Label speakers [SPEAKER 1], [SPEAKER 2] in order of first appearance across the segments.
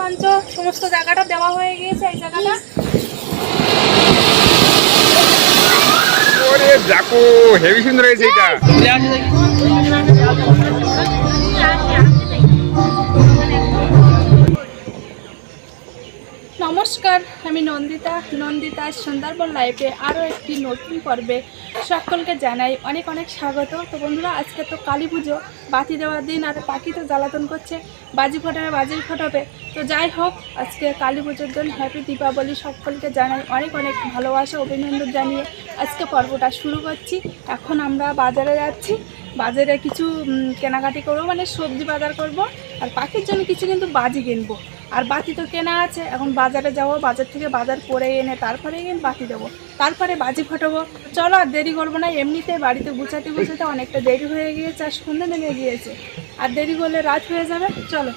[SPEAKER 1] মঞ্চ সমস্ত জায়গাটা দেওয়া হয়ে গিয়েছে এই জায়গাটা।
[SPEAKER 2] হেভি সুন্দর হয়েছে এটা।
[SPEAKER 1] নমস্কার, আমি নন্দিতা। নন্দিতা সুন্দরবন লাইফে আরও একটি নতুন পর্বে সকলকে জানাই অনেক অনেক স্বাগত। তো বন্ধুরা, আজকে তো কালী পুজো, বাতি দেওয়ার দিন আর পাখি তো জ্বালাতন করছে, বাজি ফোটাবে বাজি ফোটাবে তো যাই হোক, আজকে কালী পুজোর দিন হ্যাপি দীপাবলি সকলকে জানাই অনেক অনেক ভালোবাসা, অভিনন্দন জানিয়ে আজকে পর্বটা শুরু করছি। এখন আমরা বাজারে যাচ্ছি। বাজারে কিছু কেনাকাটি করব মানে সবজি বাজার করব, আর পাখির জন্য কিছু কিন্তু বাজি কিনবো। আর বাতি তো কেনা আছে, এখন বাজারে যাব, বাজার থেকে বাজার করে এনে তারপরে কিন্তু বাতি দেবো। তারপরে বাজি ফাটাবো। চলো আর দেরি করব না, এমনিতে বাড়িতে গুছাতে গুছাতে অনেকটা দেরি হয়ে গিয়েছে, আর সন্ধ্যে নেমে গিয়েছে। আর দেরি করলে রাত হয়ে যাবে, চলো।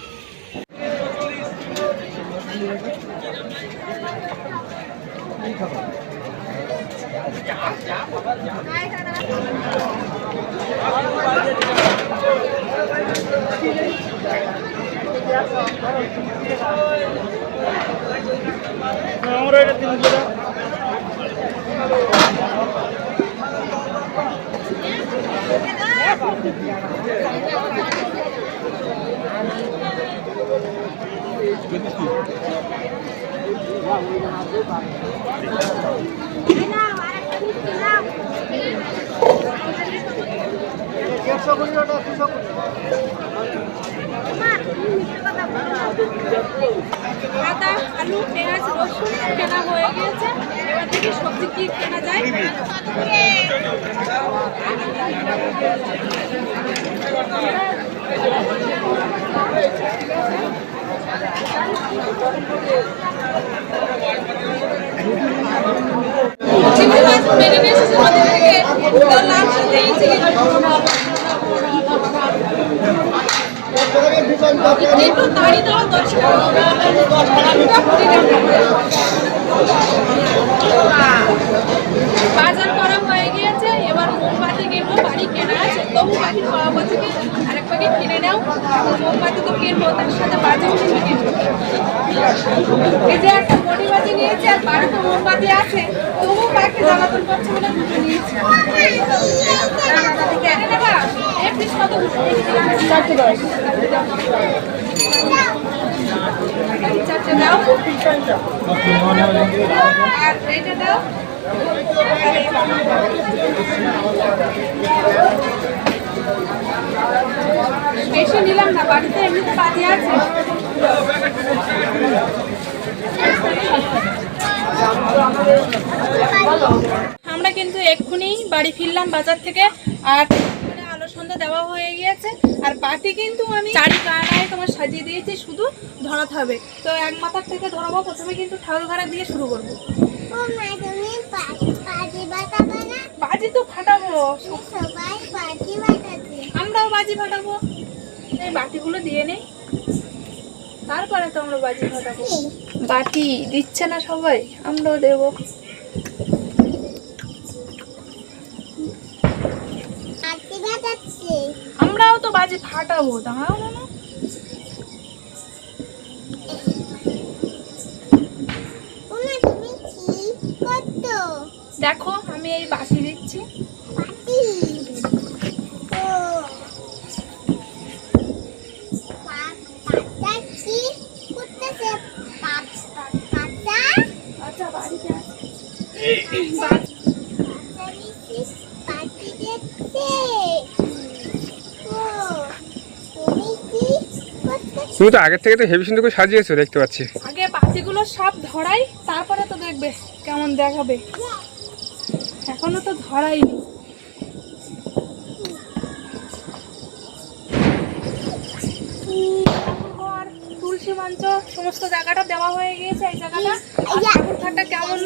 [SPEAKER 1] আমরা এটা তিন Thank you. আদা আলু পেঁয়াজ রসুন কেনা হয়ে গিয়েছে। এবার দেখি সবজি কি কেনা যায়। থেকে সাথে এই চিংড়ি একটু তাড়ি দাও দশ বাজার করা হয়ে গিয়েছে, এবার মোমবাতি কিনবো, বাড়ি কেনা আছে, তবু বাকি খাওয়া থেকে আরেক কিনে নাও, মোমবাতি তো কিনবো, তার সাথে বাজার কিনে কিনবো। এই যে একটা মনি বাতি নিয়েছি, আর বাড়িতে মোমবাতি আছে তবু বাকি জ্বালাতন করছে বলে দুটো নিয়েছি কেন নেবা এক পিস কত বেশি নিলাম না বাড়িতে এমনিতে আমরা কিন্তু এক্ষুনি বাড়ি ফিরলাম বাজার থেকে আর সন্ধ্যা দেওয়া হয়ে গিয়েছে। আর বাটি কিন্তু আমি চারি কানায় তোমার সাজিয়ে দিয়েছি শুধু ধরাতে হবে। তো এক মাথার থেকে ধরাবো প্রথমে কিন্তু ঠাকুর ঘাড়া দিয়ে শুরু করব। বাজি তো ফাটাবো। আমরাও বাজি ফাটাবো। এই বাটিগুলো দিয়ে নেই। তারপরে তো আমরা বাজি ফাটাবো। বাটি দিচ্ছে না সবাই আমরাও দেবো।
[SPEAKER 3] পাজি
[SPEAKER 1] আমরাও তো বাজে ফাটাবো দাঁড়াও না? না। দেখো আমি এই বাসি দিচ্ছি
[SPEAKER 3] পাটি ও পা- পাতা কি করতেছে পা- পা- পাতা
[SPEAKER 1] আচ্ছা বাড়িতে আছে বাটি
[SPEAKER 3] পাতা কি পাটি দেখছে ও তুমি কি করতেছো
[SPEAKER 2] তুমি তো আগের থেকে তো হেভি সুন্দর করে সাজিয়েছো দেখতে পাচ্ছি।
[SPEAKER 1] আগে বাতিগুলো সব ধরাই তারপরে তো দেখবে কেমন দেখাবে। এখনও তো ধরাইনি। ঘর, তুলসী মঞ্চ সমস্ত জায়গাটা দেওয়া হয়ে গিয়েছে এই জায়গাটা। আর কেমন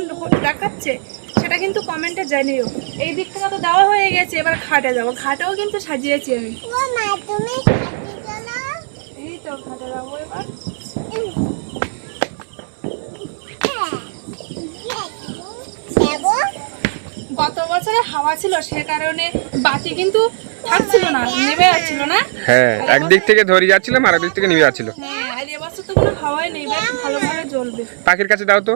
[SPEAKER 1] দেখাচ্ছে সেটা কিন্তু কমেন্টে জানিও। এই দিক থেকে তো দেওয়া হয়ে গেছে এবার ঘাটে যাব। ঘাটেও কিন্তু সাজিয়েছি আমি
[SPEAKER 3] ও মা তুমি পাটি চলো
[SPEAKER 1] এই তো ঘাটে যাব এবার গত বছরে হাওয়া ছিল সে কারণে বাতি কিন্তু থাকছিল না নেমে যাচ্ছিল না।
[SPEAKER 2] হ্যাঁ একদিক থেকে ধরে যাচ্ছিলাম আর একদিক থেকে নিয়ে যাচ্ছিল।
[SPEAKER 1] হ্যাঁ আর এবছর এবছর তো কোনো হাওয়াই নেই বেশ ভালোভাবে জ্বলবে।
[SPEAKER 2] পাখির কাছে দাও তো।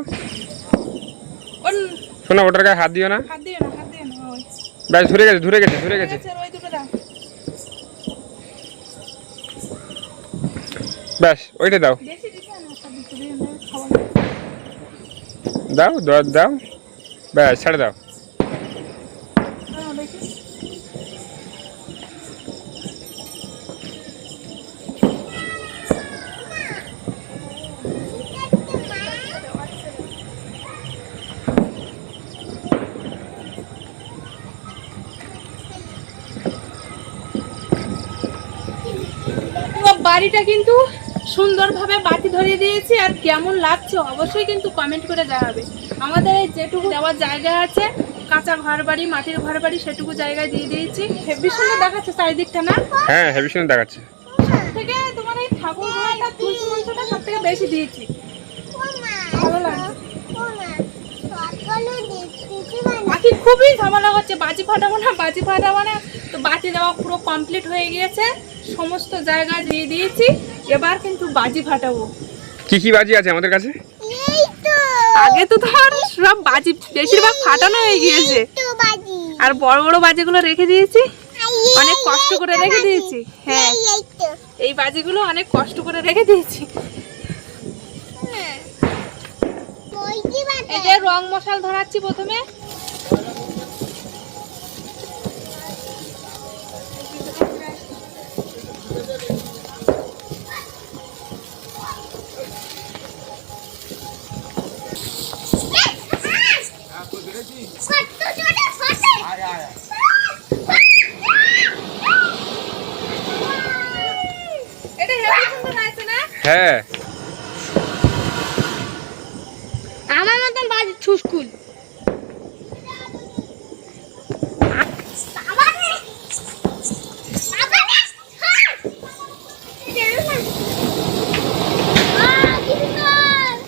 [SPEAKER 2] শোনো ওটার গায়ে হাত দিও না।
[SPEAKER 1] হাত দিয়ে না হাত দিয়ে না
[SPEAKER 2] ব্যাস ধরে গেছে ধরে গেছে ধরে গেছে
[SPEAKER 1] গেছে, ওই দুটো দাও
[SPEAKER 2] ব্যাস ওইটা দাও। দাও দাও দাও। ব্যাস ছেড়ে দাও।
[SPEAKER 1] বাড়িটা কিন্তু সুন্দরভাবে বাতি ধরিয়ে দিয়েছি আর কেমন লাগছে অবশ্যই কিন্তু কমেন্ট করে জানাবে। আমাদের এই যেটুকু দেওয়ার জায়গা আছে কাঁচা ঘর বাড়ি মাটির ঘর বাড়ি সেটুকু জায়গায় দিয়ে দিয়েছি। হেভি সুন্দর দেখাচ্ছে চারিদিকটা না?
[SPEAKER 2] হ্যাঁ হেভি সুন্দর দেখাচ্ছে।
[SPEAKER 1] থেকে তোমার এই ঠাকুর ঘরটা তুলসী মঞ্চটা সব থেকে বেশি দিয়েছি ভালো লাগছে বাকি খুবই ঝামেলা হচ্ছে বাজি ফাটাবো না বাজি ফাটাবো না। তো বাজি দেওয়া পুরো কমপ্লিট হয়ে গিয়েছে। সমস্ত জায়গা দিয়ে দিয়েছি। এবার কিন্তু বাজি ফাটাবো।
[SPEAKER 2] কি কি বাজি আছে আমাদের কাছে?
[SPEAKER 1] আগে তো ধর সব বাজি বেশিরভাগ ফাটানো হয়ে গিয়েছে। আর বড় বড় বাজিগুলো রেখে দিয়েছি। অনেক কষ্ট করে রেখে দিয়েছি। হ্যাঁ। এই বাজিগুলো অনেক কষ্ট করে রেখে দিয়েছি। এই যে রং মশাল ধরাচ্ছি প্রথমে। এটা হেভি সুন্দর হয়েছে না?
[SPEAKER 2] হ্যাঁ।
[SPEAKER 3] ছুসকুল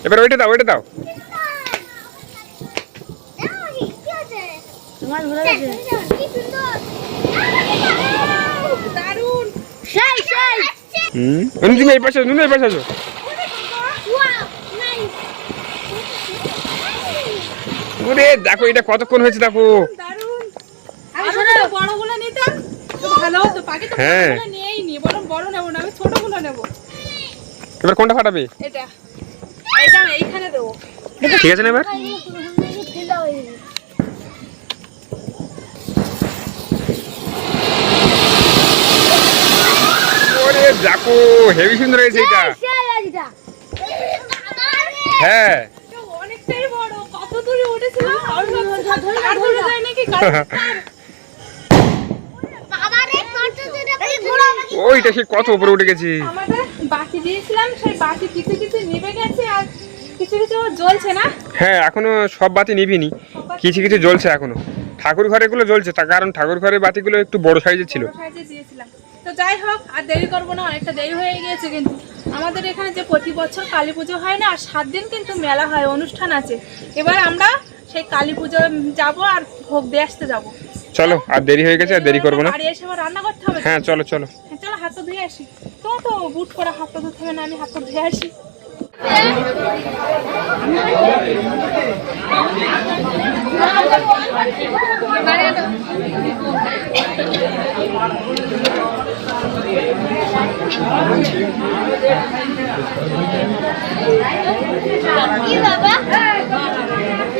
[SPEAKER 2] এবার ওইটা দাও ওইটা দাও।
[SPEAKER 3] তোমার ঘোরা গেছে
[SPEAKER 1] দারুণ
[SPEAKER 3] সেই সেই।
[SPEAKER 2] হুম? এই পাশে নুন এই পাশে আসো ওরে দেখো এটা কতক্ষণ হয়েছে দেখো। হ্যাঁ।
[SPEAKER 1] বড়গুলো নিয়েই বড় নেব না আমি ছোটগুলো নেব।
[SPEAKER 2] এবার কোনটা ফাটাবে? ঠিক আছে না এবার? দেখো হেভি সুন্দর হয়েছে এটা। হ্যাঁ
[SPEAKER 1] এটা অনেকটাই বড় কত দূরে উঠেছিল আর ভাবছি, আর দূরে যায় নাকি গাড়ি-
[SPEAKER 2] ওইটা সে কত উপরে উঠে গেছে।
[SPEAKER 1] আমাদের বাতি দিয়েছিলাম সেই বাতি কিছু কিছু নিভে গেছে আর কিছু কিছু জ্বলছে না?
[SPEAKER 2] হ্যাঁ এখনও সব বাতি নিবিনি কিছু কিছু জ্বলছে এখনও। ঠাকুর ঘরেগুলো জ্বলছে তার কারণ ঠাকুর ঘরের বাতিগুলো একটু বড় সাইজের ছিল।
[SPEAKER 1] বড় সাইজে দিয়েছিলাম। তো যাই হোক আর দেরি করব না অনেকটা দেরি হয়ে গিয়েছে কিন্তু। আমাদের এখানে যে প্রতি বছর কালী পুজো হয় না আর সাত দিন কিন্তু মেলা হয় অনুষ্ঠান আছে। এবার আমরা সেই কালী পুজো যাব আর ভোগ দিয়ে আসতে যাব।
[SPEAKER 2] চলো আর দেরি হয়ে গেছে আর দেরি করব না।
[SPEAKER 1] বাড়ি এসে আবার রান্না করতে হবে?
[SPEAKER 2] হ্যাঁ চলো চলো।
[SPEAKER 1] হ্যাঁ, চলো হাতটা ধুয়ে আসি। তোমার তো বুট করে হাত পা ধুতে হবে না আমি হাত পা ধুয়ে আসি।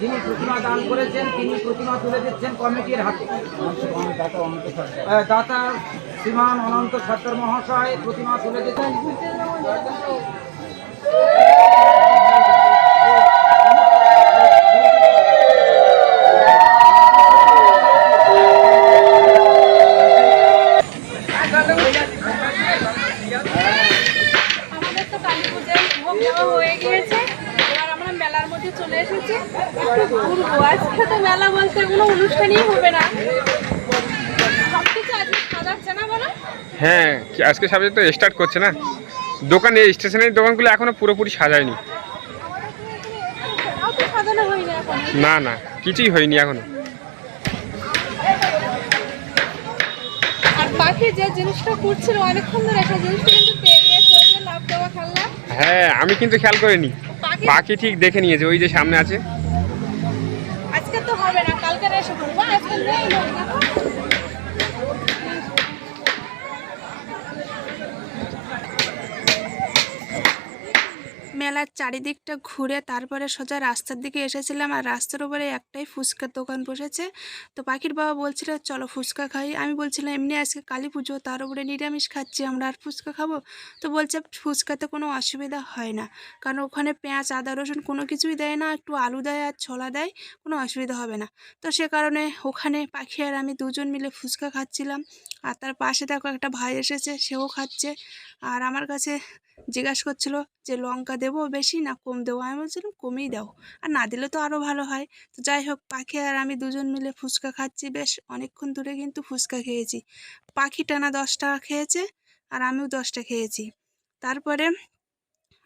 [SPEAKER 4] যিনি প্রতিমা দান করেছেন তিনি প্রতিমা তুলে দিচ্ছেন কমিটির হাতে। দাতা শ্রীমান অনন্ত সত্তর মহাশয় প্রতিমা তুলে দিতেন
[SPEAKER 1] আজকে
[SPEAKER 2] সাবজেক্ট তো স্টার্ট করছে না। দোকান এই স্টেশনারি দোকানগুলো এখনও পুরোপুরি সাজায়নি। না না কিছুই হয়নি
[SPEAKER 1] এখনও।
[SPEAKER 2] হ্যাঁ আমি কিন্তু খেয়াল করিনি।
[SPEAKER 1] পাখি
[SPEAKER 2] পাখি ঠিক দেখে নিয়েছে ওই যে সামনে আছে।
[SPEAKER 1] আজকে তো হবে না কালকে এসে করব আজকে নেই। মেলার চারিদিকটা ঘুরে তারপরে সোজা রাস্তার দিকে এসেছিলাম আর রাস্তার উপরে একটাই ফুচকার দোকান বসেছে। তো পাখির বাবা বলছিল, চলো ফুচকা খাই। আমি বলছিলাম, এমনি আজকে কালী পুজো, তার উপরে নিরামিষ খাচ্ছি, আমরা আর ফুচকা খাব? তো বলছে, ফুচকাতে কোনো অসুবিধা হয় না। কারণ ওখানে পেঁয়াজ, আদা, রসুন কোনো কিছুই দেয় না, একটু আলু দেয় আর ছোলা দেয়, কোনো অসুবিধা হবে না। তো সে কারণে ওখানে পাখি আর আমি দুজন মিলে ফুচকা খাচ্ছিলাম। আর তার পাশে দেখো একটা ভাই এসেছে, সেও খাচ্ছে। আর আমার কাছে জিজ্ঞাসা করছিল যে, লঙ্কা দেবো বেশি না কম দেবো? আমি বলছিলাম, কমই দাও। আর না দিলে তো আরও ভালো হয়। তো যাই হোক, পাখি আর আমি দুজন মিলে ফুচকা খাচ্ছি। বেশ, অনেকক্ষণ ধরে কিন্তু ফুচকা খেয়েছি। পাখি টানা দশ টাকা খেয়েছে আর আমিও দশটা খেয়েছি। তারপরে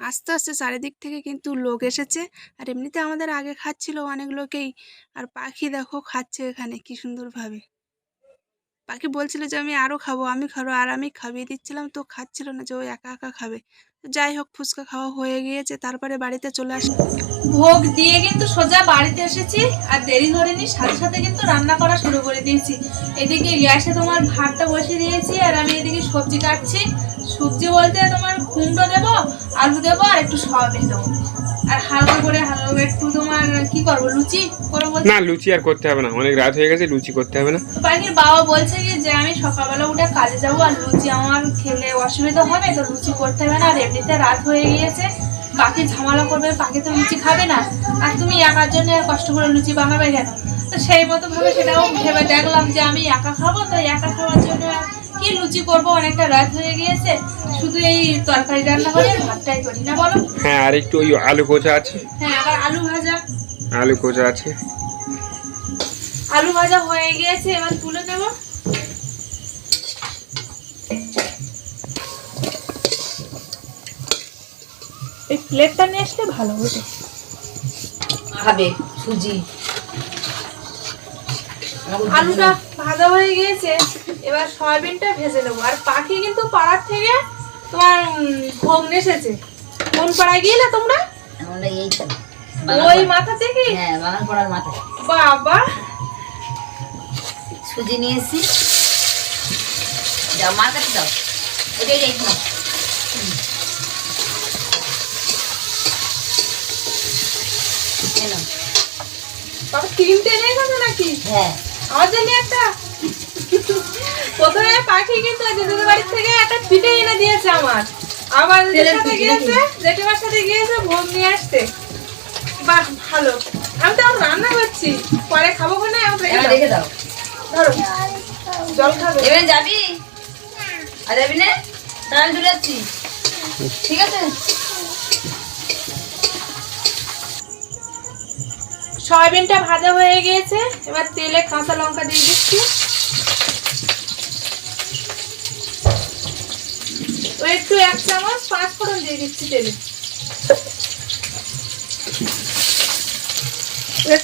[SPEAKER 1] আস্তে আস্তে চারিদিক থেকে কিন্তু লোক এসেছে আর এমনিতে আমাদের আগে খাচ্ছিল অনেক লোকেই। আর পাখি দেখো খাচ্ছে এখানে কি সুন্দরভাবে। পাখি বলছিল যে, আমি আরও খাব, আমি খাব, আর আমি খাইয়ে দিচ্ছিলাম, তো খাচ্ছিল না যে, ও একা একা খাবে। যাই হোক, ফুচকা খাওয়া হয়ে গিয়েছে, তারপরে বাড়িতে চলে আসি ভোগ দিয়ে কিন্তু সোজা বাড়িতে এসেছি, আর দেরি ধরেনি, সাথে সাথে কিন্তু রান্না করা শুরু করে দিয়েছি। এদিকে গ্যাসে তোমার ভাতটা বসিয়ে দিয়েছি, আর আমি এদিকে সবজি কাটছি। সবজি বলতে তোমার কুমড়ো দেবো, আলু দেবো, আর একটু সয়াবিন দেবো। আর হালকা করে হালকা করে একটু তোমার কি করব লুচি করব
[SPEAKER 2] না লুচি আর করতে হবে না অনেক রাত হয়ে গেছে লুচি করতে হবে না।
[SPEAKER 1] পাখির বাবা বলছে কি যে আমি সকালবেলা উঠে কাজে যাব আর লুচি আমার খেলে অসুবিধা হবে তো লুচি করতে হবে না আর এমনিতে রাত হয়ে গিয়েছে পাখি ঝামেলা করবে পাখি তো লুচি খাবে না। আর তুমি একার জন্য আর কষ্ট করে লুচি বানাবে কেন? তো সেই মতো ভাবে সেটাও ভেবে দেখলাম যে আমি একা খাব তো একা খাওয়ার জন্য কি লুচি করব অনেকটা রাত হয়ে গিয়েছে। শুধু এই তরকারি রান্না করে ভাতটাই করি না বলো?
[SPEAKER 2] হ্যাঁ আর একটু ওই আলু কোচা আছে।
[SPEAKER 1] হ্যাঁ আবার আলু ভাজা।
[SPEAKER 2] আলু কোচা আছে।
[SPEAKER 1] আলু ভাজা হয়ে গিয়েছে এবার তুলে নেব। এই প্লেটটা নিয়ে আসলে ভালো হতো।
[SPEAKER 5] খাবে সুজি।
[SPEAKER 1] আলুটা ভাজা হয়ে গিয়েছে এবার সয়াবিনটা ভেজে নেব। আর পাখি কিন্তু পাড়ার থেকে তোমার ভোগ নেসেছে। কোন পাড়ায় গিয়েলে তোমরা?
[SPEAKER 5] আমরা এই তো
[SPEAKER 1] ওই মাথা থেকে?
[SPEAKER 5] হ্যাঁ বাগান পড়ার মাথায়।
[SPEAKER 1] বাবা!
[SPEAKER 5] সুজি নিয়ে এসছি যাও মার কাছে দাও এটাই রেখে
[SPEAKER 1] বাবা গেছে নাকি?
[SPEAKER 5] হ্যাঁ।
[SPEAKER 1] আমার জন্য একটা। প্রথমে পাখি কিন্তু দিদিদের বাড়ি থেকে একটা পিঠে এনে দিয়েছে আমার। আবার সাথে গিয়েছে জেঠিমার সাথে গিয়েছে ভোগ নিয়ে আসতে বাহ ভালো। আমি তো রান্না করছি। পরে খাব না এখন রেখে দাও। ধরো। জল খাবে।
[SPEAKER 5] এবারে যাবি? আর যাবি না? তাহলে চলে যাচ্ছি ঠিক আছে?
[SPEAKER 1] সয়াবিনটা ভাজা হয়ে গিয়েছে। এবার তেলে কাঁচা লঙ্কা দিয়ে দিচ্ছি। একটু এক চামচ পাঁচ ফোড়ন দিয়ে দিচ্ছি তেলে।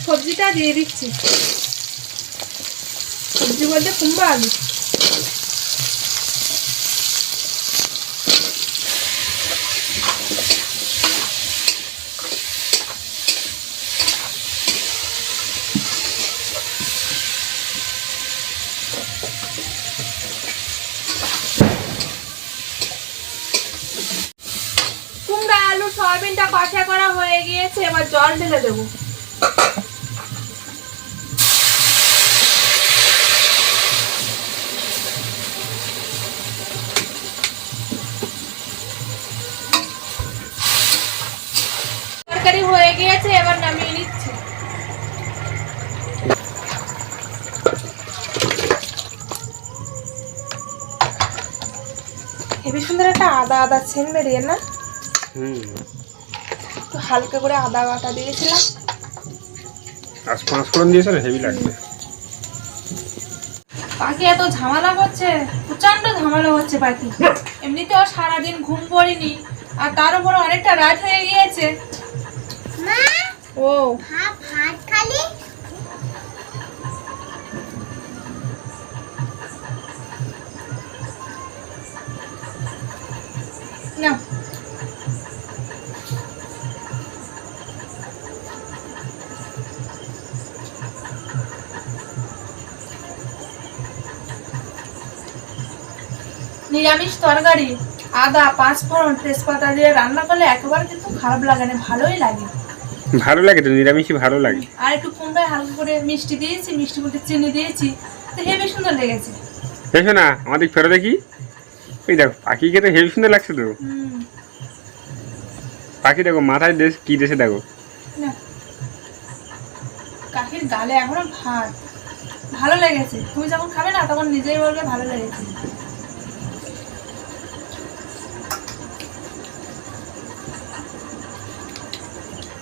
[SPEAKER 1] সবজিটা দিয়ে দিচ্ছি। সবজি বলতে কুমড়ো আলু। ঢেলে দেবো। হয়ে গিয়েছে, এবার নামিয়ে নিচ্ছি। হেবি সুন্দর একটা আদা আদা সেন বেরিয়ে না?
[SPEAKER 2] হম।
[SPEAKER 1] একটু হালকা করে আদা বাটা দিয়েছিলাম।
[SPEAKER 2] আজ পাঁচ ফোড়ন দিয়েছে না? হেভি লাগবে
[SPEAKER 1] পাখি এত ঝামেলা করছে প্রচণ্ড ঝামেলা হচ্ছে পাখি। এমনিতেও সারাদিন ঘুম পড়িনি আর তার উপর অনেকটা রাত হয়ে গিয়েছে।
[SPEAKER 3] মা
[SPEAKER 1] ও।
[SPEAKER 3] ভাত ভাত খালি?
[SPEAKER 1] নিরামিষ তরকারি আদা পাঁচ ফোড়ন তেজপাতা দিয়ে রান্না করলে একেবারে কিন্তু খারাপ লাগে না ভালোই লাগে।
[SPEAKER 2] ভালো লাগে তো নিরামিষই ভালো লাগে।
[SPEAKER 1] আর একটু কুমড়ায় হালকা করে মিষ্টি দিয়েছি মিষ্টি বলতে চিনি দিয়েছি তো হেবি সুন্দর লেগেছে।
[SPEAKER 2] দেখো না আমাদের ফেরো দেখি। ওই দেখো পাখিকে তো হেভি সুন্দর লাগছে তো।
[SPEAKER 1] হুম।
[SPEAKER 2] পাখি দেখো মাথায় দেশ কি দেশে দেখো।
[SPEAKER 1] কাকির গালে এখনও ভাত। ভালো লেগেছে। তুমি যখন খাবে না তখন নিজেই বলবে ভালো লেগেছে।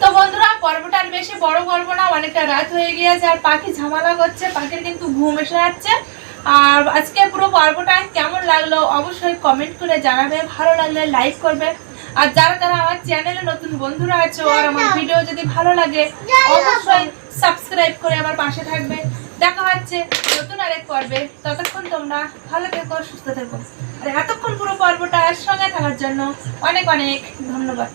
[SPEAKER 1] তো বন্ধুরা পর্বটা আর বেশি বড় করব না অনেকটা রাত হয়ে গিয়েছে আর পাখি ঝামেলা করছে পাখির কিন্তু ঘুম এসে যাচ্ছে। আর আজকে পুরো পর্বটা কেমন লাগল অবশ্যই কমেন্ট করে জানাবে ভালো লাগলে লাইক করবে। আর যারা যারা আমার চ্যানেলে নতুন বন্ধুরা আছো আর আমার ভিডিও যদি ভালো লাগে অবশ্যই সাবস্ক্রাইব করে আমার পাশে থাকবে। দেখা হচ্ছে নতুন আরেক পর্বে। ততক্ষণ তোমরা ভালো থেকো সুস্থ থেকো। আর এতক্ষণ পুরো পর্বটা সঙ্গে থাকার জন্য অনেক অনেক ধন্যবাদ।